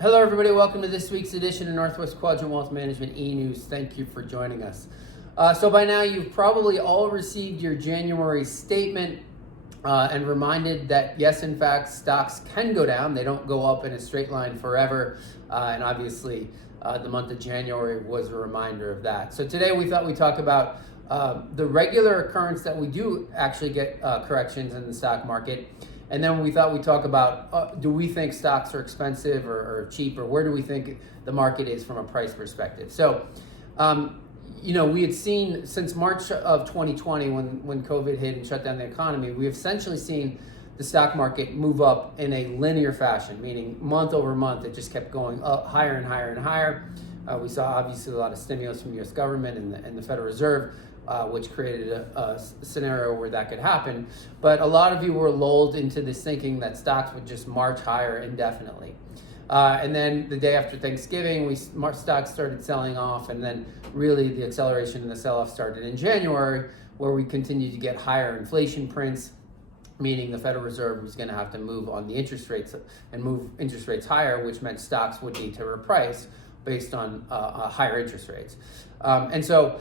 Hello, everybody. Welcome to this week's edition of Northwest Quadrant Wealth Management E-News. Thank you for joining us. So by now, you've probably all received your January statement and reminded that, yes, in fact, stocks can go down. They don't go up in a straight line forever. And obviously, the month of January was a reminder of that. So today, we thought we'd talk about the regular occurrence that we do actually get corrections in the stock market. And then we thought we'd talk about, do we think stocks are expensive or cheap, or where do we think the market is from a price perspective? So, we had seen since March of 2020, when COVID hit and shut down the economy, we've essentially seen the stock market move up in a linear fashion, meaning month over month, it just kept going up higher and higher and higher. We saw obviously a lot of stimulus from the US government and the Federal Reserve, which created a scenario where that could happen. But a lot of you were lulled into this thinking that stocks would just march higher indefinitely. And then the day after Thanksgiving, stocks started selling off, and then really the acceleration in the sell-off started in January, where we continued to get higher inflation prints, meaning the Federal Reserve was going to have to move on the interest rates and move interest rates higher, which meant stocks would need to reprice based on higher interest rates. And so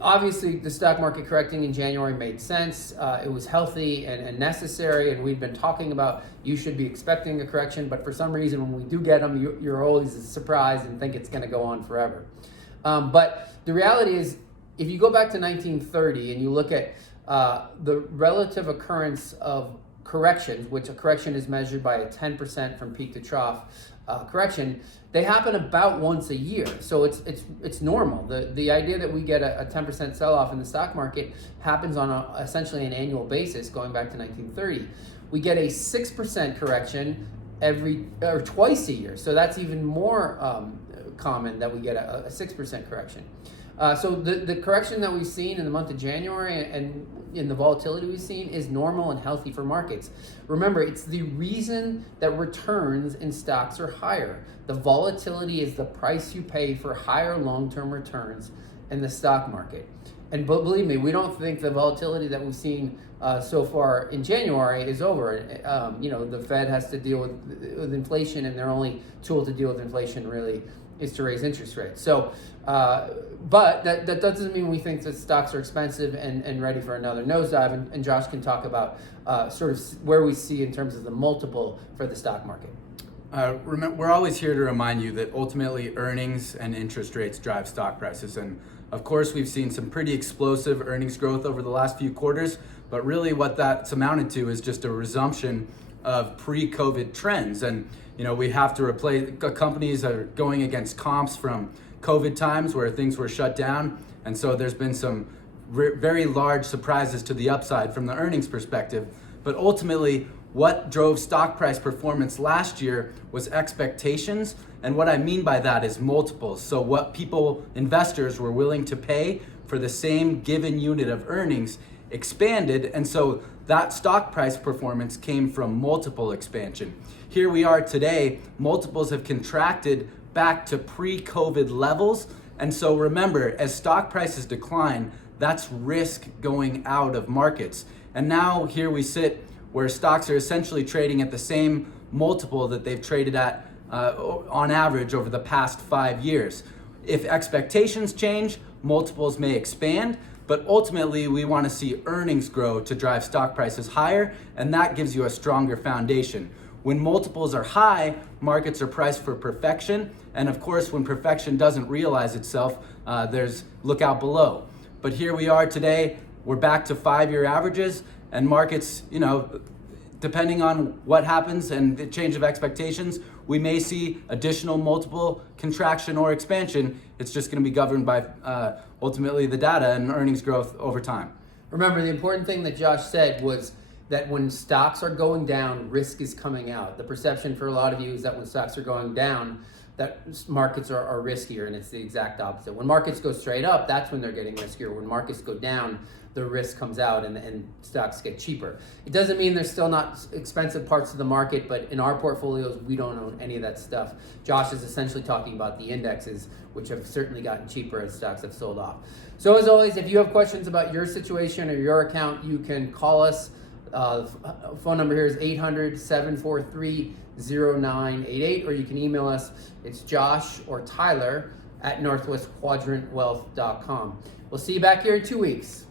obviously, the stock market correcting in January made sense. It was healthy and necessary, and we've been talking about you should be expecting a correction, but for some reason, when we do get them, you're always surprised and think it's going to go on forever. But the reality is, if you go back to 1930 and you look at the relative occurrence of corrections, which a correction is measured by a 10% from peak to trough correction, they happen about once a year. So it's normal. The idea that we get a 10% sell-off in the stock market happens on essentially an annual basis going back to 1930. We get a 6% correction twice a year. So that's even more common that we get a 6% correction. So the correction that we've seen in the month of January and in the volatility we've seen is normal and healthy for markets. Remember, it's the reason that returns in stocks are higher. The volatility is the price you pay for higher long-term returns in the stock market. And believe me, we don't think the volatility that we've seen so far in January is over. The Fed has to deal with inflation, and their only tool to deal with inflation really is to raise interest rates. So, but that doesn't mean we think that stocks are expensive and ready for another nosedive. And Josh can talk about sort of where we see in terms of the multiple for the stock market. Remember, we're always here to remind you that ultimately earnings and interest rates drive stock prices. And of course, we've seen some pretty explosive earnings growth over the last few quarters, but really what that's amounted to is just a resumption of pre-COVID trends. And we have to replace companies that are going against comps from COVID times where things were shut down. And so there's been some very large surprises to the upside from the earnings perspective. But ultimately, what drove stock price performance last year was expectations. And what I mean by that is multiples. So what investors were willing to pay for the same given unit of earnings expanded. And so that stock price performance came from multiple expansion. Here we are today, multiples have contracted back to pre-COVID levels. And so remember, as stock prices decline, that's risk going out of markets. And now here we sit where stocks are essentially trading at the same multiple that they've traded at on average over the past 5 years. If expectations change, multiples may expand, but ultimately we want to see earnings grow to drive stock prices higher, and that gives you a stronger foundation. When multiples are high, markets are priced for perfection, and of course when perfection doesn't realize itself, there's look out below. But here we are today, we're back to 5-year averages, and markets, depending on what happens and the change of expectations, we may see additional multiple contraction or expansion. It's just going to be governed by ultimately the data and earnings growth over time. Remember, the important thing that Josh said was that when stocks are going down, risk is coming out. The perception for a lot of you is that when stocks are going down, that markets are riskier, and it's the exact opposite. When markets go straight up, that's when they're getting riskier. When markets go down, the risk comes out and stocks get cheaper. It doesn't mean there's still not expensive parts of the market, but in our portfolios, we don't own any of that stuff. Josh is essentially talking about the indexes, which have certainly gotten cheaper as stocks have sold off. So as always, if you have questions about your situation or your account, you can call us Phone number here is 800-743-0988, or you can email us. It's Josh or Tyler at northwestquadrantwealth.com. We'll see you back here in 2 weeks.